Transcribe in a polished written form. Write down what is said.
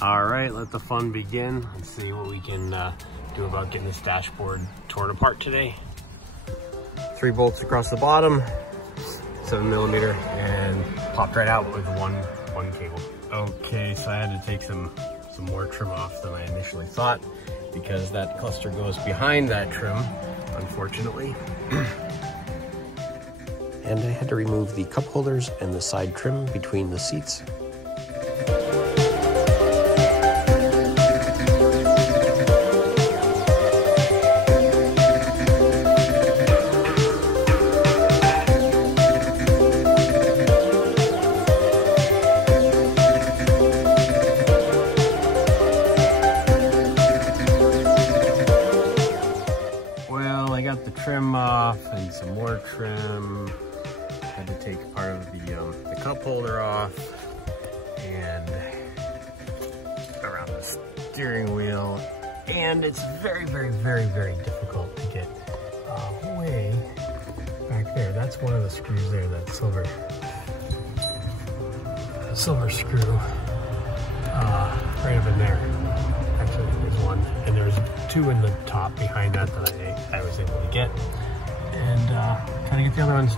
All right, let the fun begin. Let's see what we can do about getting this dashboard torn apart today. 3 bolts across the bottom, 7mm, and popped right out with one cable. Okay, so I had to take some more trim off than I initially thought because that cluster goes behind that trim, unfortunately. And I had to remove the cup holders and the side trim between the seats. I got the trim off and some more trim. Had to take part of the cup holder off and around the steering wheel. And it's very, very, very, very difficult to get way back there. That's one of the screws there, that silver screw right up in there. Actually, there's one, and there's 2 in the top behind that I was able to get, and trying to get the other ones.